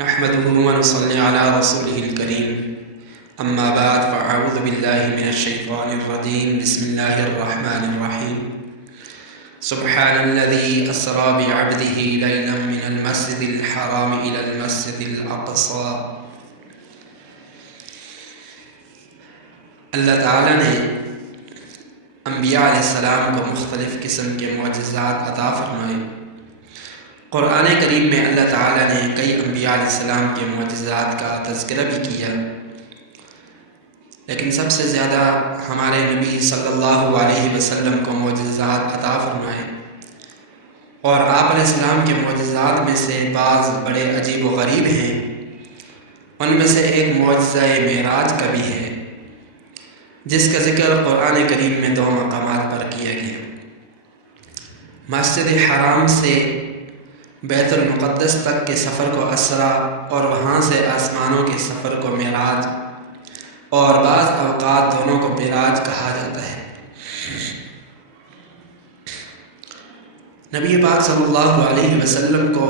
نحمده ونصلي على رسوله الكريم اما بعد فاعوذ بالله من الشيطان الرجيم بسم الله الرحمن الرحيم سبحان الذي اسرى بعبده ليلا من المسجد الحرام الى المسجد الاقصى۔ اللہ تعالیٰ نے انبیاء علیہ السلام کو مختلف قسم کے معجزات عطا فرمائے۔ قرآن کریم میں اللہ تعالیٰ نے کئی انبیاء علیہ السلام کے معجزات کا تذکرہ بھی کیا، لیکن سب سے زیادہ ہمارے نبی صلی اللہ علیہ وسلم کو معجزات عطا فرمائے، اور آپ علیہ السلام کے معجزات میں سے بعض بڑے عجیب و غریب ہیں۔ ان میں سے ایک معجزہ معراج کا بھی ہے، جس کا ذکر قرآن کریم میں 2 مقامات پر کیا گیا۔ مسجد حرام سے بیت المقدس تک کے سفر کو اسرا، اور وہاں سے آسمانوں کے سفر کو معراج، اور بعض اوقات دونوں کو معراج کہا جاتا ہے۔ نبی پاک صلی اللہ علیہ وسلم کو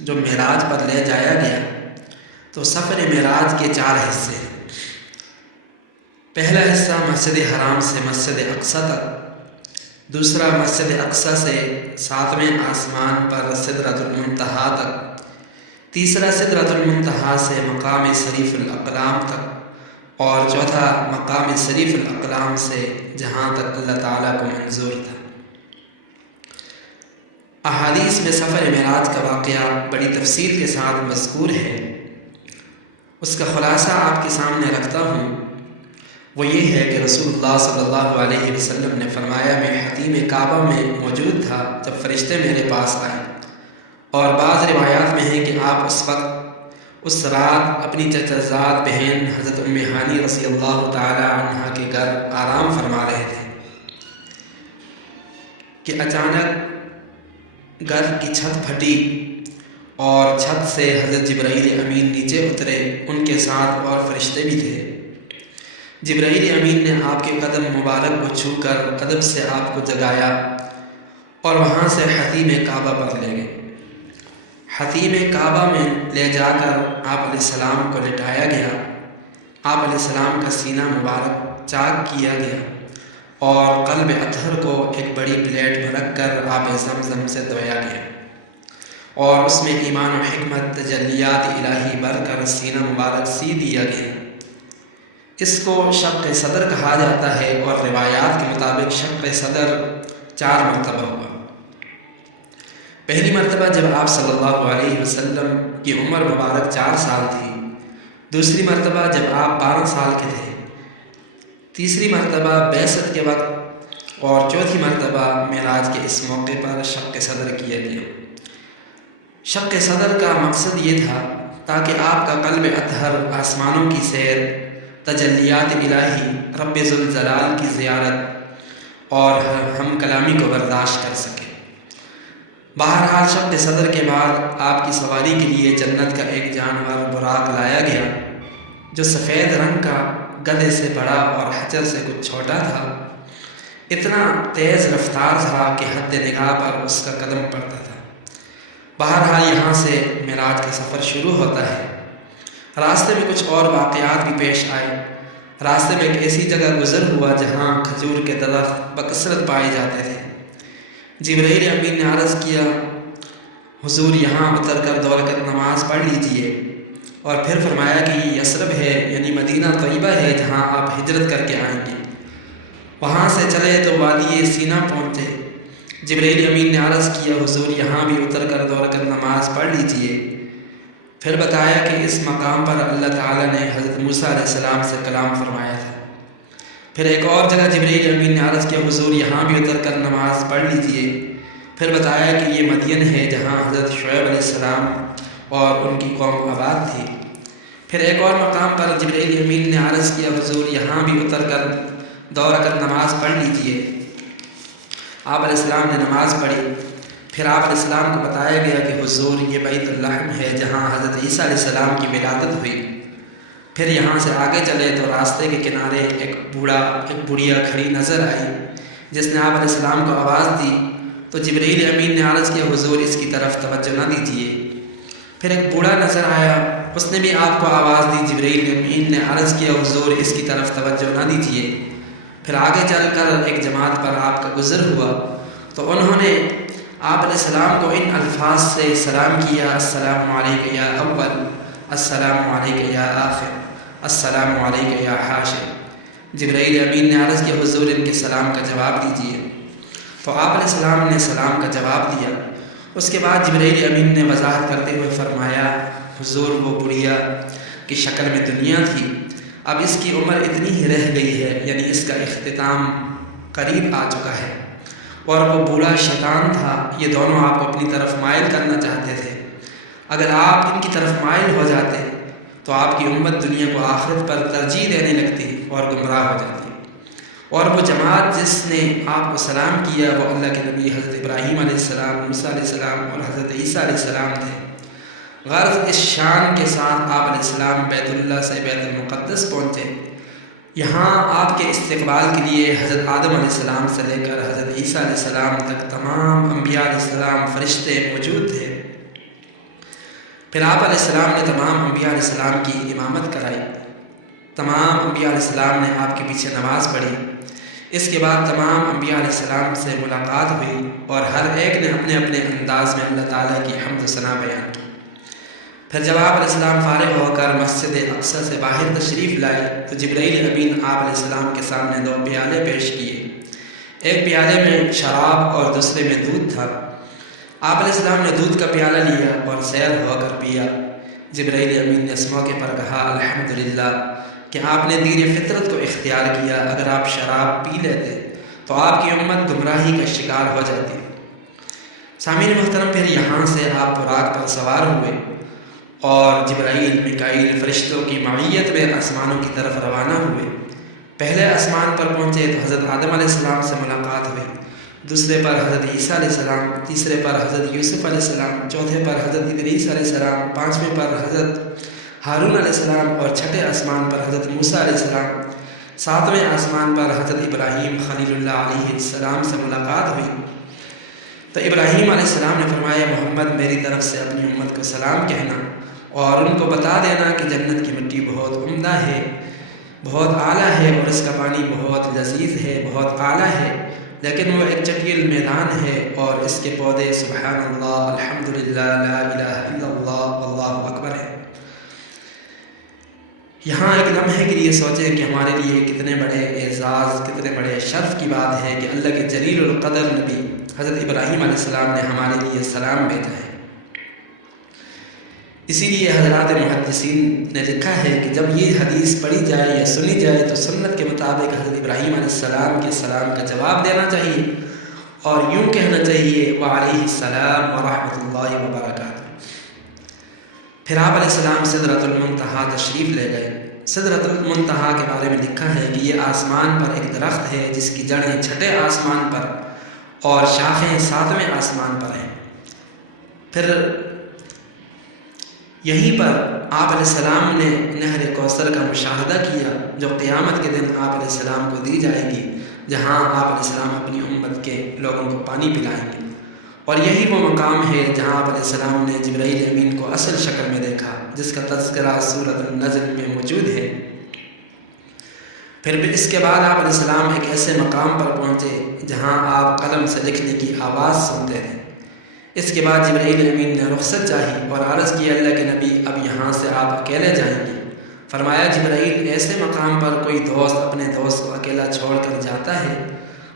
جو معراج پر لے جایا گیا تو سفر معراج کے 4 حصے ہیں۔ پہلا حصہ مسجد حرام سے مسجد اقصی تک، دوسرا مسجد اقصی سے 7ویں آسمان پر سدرۃ المنتہا تک، تیسرا سدرۃ المنتہا سے مقام صریف الاقلام تک، اور چوتھا مقام صریف الاقلام سے جہاں تک اللہ تعالیٰ کو منظور تھا۔ احادیث میں سفر معراج کا واقعہ بڑی تفصیل کے ساتھ مذکور ہے۔ اس کا خلاصہ آپ کے سامنے رکھتا ہوں۔ وہ یہ ہے کہ رسول اللہ صلی اللہ علیہ وسلم نے فرمایا، میں حتیم کعبہ میں موجود تھا جب فرشتے میرے پاس آئے، اور بعض روایات میں ہے کہ آپ اس رات اپنی چچا بہن حضرت ام ہانی رضی اللہ تعالی عنہا کے گھر آرام فرما رہے تھے کہ اچانک گھر کی چھت پھٹی، اور چھت سے حضرت جبرائیل امین نیچے اترے، ان کے ساتھ اور فرشتے بھی تھے۔ جبرائیل امین نے آپ کے قدم مبارک کو چھو کر ادب سے آپ کو جگایا، اور وہاں سے حتیم کعبہ پر لے گئے۔ حتیم کعبہ میں لے جا کر آپ علیہ السلام کو لٹایا گیا۔ آپ علیہ السلام کا سینہ مبارک چاک کیا گیا، اور قلب اطہر کو ایک بڑی پلیٹ میں رکھ کر آب زمزم سے دھویا گیا، اور اس میں ایمان و حکمت تجلیات الہی بھر کر سینہ مبارک سی دیا گیا۔ اس کو شق صدر کہا جاتا ہے، اور روایات کے مطابق شق صدر 4 مرتبہ ہوا۔ پہلی مرتبہ جب آپ صلی اللہ علیہ وسلم کی عمر مبارک 4 سال تھی، دوسری مرتبہ جب آپ 12 سال کے تھے، تیسری مرتبہ بعثت کے وقت، اور چوتھی مرتبہ معراج کے اس موقع پر شق صدر کیا گیا۔ شق صدر کا مقصد یہ تھا تاکہ آپ کا قلب اطہر آسمانوں کی سیر، تجلیات الہی، رب ذوالجلال کی زیارت اور ہم کلامی کو برداشت کر سکے۔ بہرحال شق صدر کے بعد آپ کی سواری کے لیے جنت کا ایک جانور براق لایا گیا، جو سفید رنگ کا، گدھے سے بڑا اور حجر سے کچھ چھوٹا تھا۔ اتنا تیز رفتار تھا کہ حد نگاہ پر اس کا قدم پڑتا تھا۔ بہرحال یہاں سے معراج کا سفر شروع ہوتا ہے۔ راستے میں کچھ اور واقعات بھی پیش آئے۔ راستے میں ایک ایسی جگہ گزر ہوا جہاں کھجور کے درخت بکثرت پائے جاتے تھے۔ جبرائیل امین نے عرض کیا، حضور یہاں اتر کر 2 رکعت نماز پڑھ لیجئے، اور پھر فرمایا کہ یہ یثرب ہے، یعنی مدینہ طیبہ ہے، جہاں آپ ہجرت کر کے آئیں گے۔ وہاں سے چلے تو وادی سینا پہنچے۔ جبرائیل امین نے عرض کیا، حضور یہاں بھی اتر کر 2 رکعت نماز پڑھ لیجئے۔ پھر بتایا کہ اس مقام پر اللہ تعالیٰ نے حضرت موسیٰ علیہ السلام سے کلام فرمایا تھا۔ پھر ایک اور جگہ جبرائیل امین نے عرض کیا، حضور یہاں بھی اتر کر نماز پڑھ لیجئے۔ پھر بتایا کہ یہ مدین ہے، جہاں حضرت شعیب علیہ السلام اور ان کی قوم آباد تھی۔ پھر ایک اور مقام پر جبرائیل امین نے عرض کیا، حضور یہاں بھی اتر کر 2 رکعت نماز پڑھ لیجئے۔ آپ علیہ السلام نے نماز پڑھی۔ پھر آپ علیہ السلام کو بتایا گیا کہ حضور یہ بیت اللحم ہے، جہاں حضرت عیسیٰ علیہ السلام کی ولادت ہوئی۔ پھر یہاں سے آگے چلے تو راستے کے کنارے ایک بڑھیا کھڑی نظر آئی، جس نے آپ علیہ السلام کو آواز دی، تو جبرائیل امین نے عرض کیا، حضور اس کی طرف توجہ نہ دیجیے۔ پھر ایک بوڑھا نظر آیا، اس نے بھی آپ کو آواز دی۔ جبرائیل امین نے عرض کیا حضور اس کی طرف توجہ نہ دیجیے۔ پھر آگے چل کر ایک جماعت پر آپ کا گزر ہوا تو انہوں نے آپ علیہ السلام کو ان الفاظ سے سلام کیا: السلام علیک یا اول، السلام علیک یا آخر، السلام علیک یا حاشر۔ جبرائیل امین نے عرض کیا حضور ان کے سلام کا جواب دیجیے۔ تو آپ علیہ السلام نے سلام کا جواب دیا۔ اس کے بعد جبرائیل امین نے وضاحت کرتے ہوئے فرمایا: حضور وہ بڑھیا کی شکل میں دنیا تھی، اب اس کی عمر اتنی ہی رہ گئی ہے، یعنی اس کا اختتام قریب آ چکا ہے، اور وہ بوڑھا شیطان تھا، یہ دونوں آپ کو اپنی طرف مائل کرنا چاہتے تھے۔ اگر آپ ان کی طرف مائل ہو جاتے تو آپ کی امت دنیا کو آخرت پر ترجیح دینے لگتی اور گمراہ ہو جاتی۔ اور وہ جماعت جس نے آپ کو سلام کیا وہ اللہ کے نبی حضرت ابراہیم علیہ السلام، موسیٰ علیہ السلام اور حضرت عیسیٰ علیہ السلام تھے۔ غرض اس شان کے ساتھ آپ علیہ السلام بیت اللہ سے بیت المقدس پہنچے۔ یہاں آپ کے استقبال کے لیے حضرت آدم علیہ السلام سے لے کر حضرت عیسیٰ علیہ السلام تک تمام انبیاء علیہ السلام فرشتے موجود تھے۔ پھر آپ علیہ السلام نے تمام انبیاء علیہ السلام کی امامت کرائی۔ تمام انبیاء علیہ السلام نے آپ کے پیچھے نماز پڑھی۔ اس کے بعد تمام انبیاء علیہ السلام سے ملاقات ہوئی اور ہر ایک نے اپنے اپنے انداز میں اللہ تعالیٰ کی حمد و ثنا بیان کی۔ پھر جب آپ علیہ السلام فارغ ہو کر مسجد اقصی سے باہر تشریف لائے تو جبرائیل امین آپ علیہ السلام کے سامنے 2 پیالے پیش کیے۔ ایک پیالے میں شراب اور دوسرے میں دودھ تھا۔ آپ علیہ السلام نے دودھ کا پیالہ لیا اور سیر ہو کر پیا۔ جبرائیل امین نے اس موقع پر کہا: الحمدللہ کہ آپ نے دین فطرت کو اختیار کیا، اگر آپ شراب پی لیتے تو آپ کی امت گمراہی کا شکار ہو جاتی۔ سامعین محترم، پھر یہاں سے آپ براق پر سوار ہوئے اور جبرائیل، میکائیل فرشتوں کی معیت میں آسمانوں کی طرف روانہ ہوئے۔ پہلے آسمان پر پہنچے تو حضرت آدم علیہ السلام سے ملاقات ہوئی، دوسرے پر حضرت عیسیٰ علیہ السلام، تیسرے پر حضرت یوسف علیہ السلام، چوتھے پر حضرت ادریس علیہ السلام، پانچویں پر حضرت ہارون علیہ السلام اور چھٹے آسمان پر حضرت موسیٰ علیہ السلام، ساتویں آسمان پر حضرت ابراہیم خلیل اللہ علیہ السلام سے ملاقات ہوئی۔ تو ابراہیم علیہ السلام نے فرمایا: محمد میری طرف سے اپنی امت کو سلام کہنا اور ان کو بتا دینا کہ جنت کی مٹی بہت عمدہ ہے، بہت اعلیٰ ہے، اور اس کا پانی بہت لذیذ ہے، بہت اعلیٰ ہے، لیکن وہ ایک چٹیل میدان ہے اور اس کے پودے سبحان اللہ، الحمدللہ، لا الہ الا اللہ، واللہ اکبر ہے۔ یہاں ایک لمحے کے لیے سوچیں کہ ہمارے لیے کتنے بڑے اعزاز، کتنے بڑے شرف کی بات ہے کہ اللہ کے جلیل القدر نبی حضرت ابراہیم علیہ السلام نے ہمارے لیے سلام بھیجا ہے۔ اسی لیے حضرات محدثین نے لکھا ہے کہ جب یہ حدیث پڑھی جائے یا سنی جائے تو سنت کے مطابق حضرت ابراہیم علیہ السلام کے سلام کا جواب دینا چاہیے اور یوں کہنا چاہیے: وعلیہ السلام ورحمۃ اللہ وبرکاتہ۔ پھر آپ علیہ السلام سدرۃ المنتہا تشریف لے گئے۔ سدرۃ المنتہا کے بارے میں لکھا ہے کہ یہ آسمان پر ایک درخت ہے جس کی جڑیں چھٹے آسمان پر اور شاخیں 7ویں آسمان پر ہیں۔ پھر یہیں پر آپ علیہ السلام نے نہر کوثر کا مشاہدہ کیا جو قیامت کے دن آپ علیہ السلام کو دی جائے گی، جہاں آپ علیہ السلام اپنی امت کے لوگوں کو پانی پلائیں گے، اور یہی وہ مقام ہے جہاں آپ علیہ السلام نے جبرائیل امین کو اصل شکل میں دیکھا، جس کا تذکرہ سورۃ النجم میں موجود ہے۔ پھر اس کے بعد آپ علیہ السلام ایک ایسے مقام پر پہنچے جہاں آپ قلم سے لکھنے کی آواز سنتے تھے۔ اس کے بعد جبرائیل امین نے رخصت چاہی اور عرض کی: اللہ کے نبی اب یہاں سے آپ اکیلے جائیں گے۔ فرمایا: جبرائیل، ایسے مقام پر کوئی دوست اپنے دوست کو اکیلا چھوڑ کر جاتا ہے؟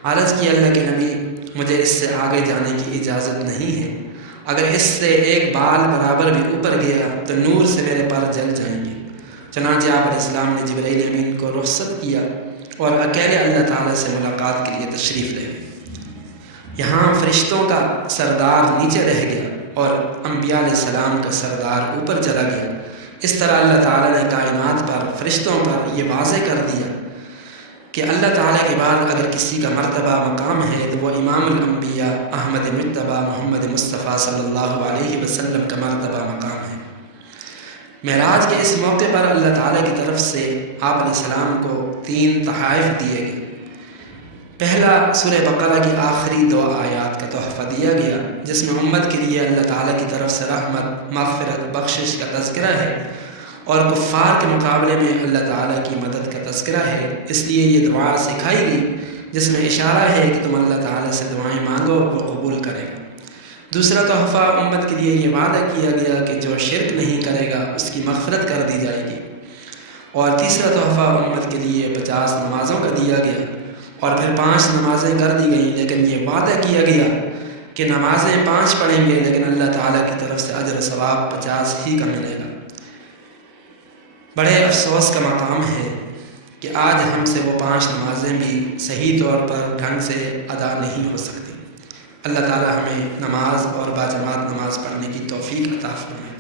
عرض کی: اللہ کے نبی مجھے اس سے آگے جانے کی اجازت نہیں ہے، اگر اس سے ایک بال برابر بھی اوپر گیا تو نور سے میرے پر جل جائیں گے۔ چنانچہ آپ علیہ السلام نے جبرائیل امین کو رخصت کیا اور اکیلے اللہ تعالیٰ سے ملاقات کے لیے تشریف لے گئے۔ یہاں فرشتوں کا سردار نیچے رہ گیا اور انبیاء علیہ السلام کا سردار اوپر چلا گیا۔ اس طرح اللہ تعالیٰ نے کائنات پر، فرشتوں پر یہ واضح کر دیا کہ اللہ تعالیٰ کے بعد اگر کسی کا مرتبہ مقام ہے تو وہ امام الانبیاء احمد مجتبیٰ محمد مصطفیٰ صلی اللہ علیہ وسلم کا مرتبہ مقام ہے۔ معراج کے اس موقع پر اللہ تعالیٰ کی طرف سے آپ علیہ السلام کو 3 تحائف دیے گئے۔ پہلا سورہ بقرہ کی آخری 2 آیات کا تحفہ دیا گیا، جس میں امت کے لیے اللہ تعالیٰ کی طرف سے رحمت، مغفرت، بخشش کا تذکرہ ہے، اور کفار کے مقابلے میں اللہ تعالیٰ کی مدد کا تذکرہ ہے۔ اس لیے یہ دعا سکھائی گئی، جس میں اشارہ ہے کہ تم اللہ تعالیٰ سے دعائیں مانگو، وہ قبول کرے گا۔ دوسرا تحفہ امت کے لیے یہ وعدہ کیا گیا کہ جو شرک نہیں کرے گا اس کی مغفرت کر دی جائے گی۔ اور تیسرا تحفہ امت کے لیے 50 نمازوں کا دیا گیا، اور پھر 5 نمازیں کر دی گئیں، لیکن یہ وعدہ کیا گیا کہ نمازیں 5 پڑھیں گے، لیکن اللہ تعالیٰ کی طرف سے اجر و ثواب 50 ہی کا ملے گا۔ بڑے افسوس کا مقام ہے کہ آج ہم سے وہ 5 نمازیں بھی صحیح طور پر ڈھنگ سے ادا نہیں ہو سکتی۔ اللہ تعالیٰ ہمیں نماز اور باجماعت نماز پڑھنے کی توفیق عطا فرمائے۔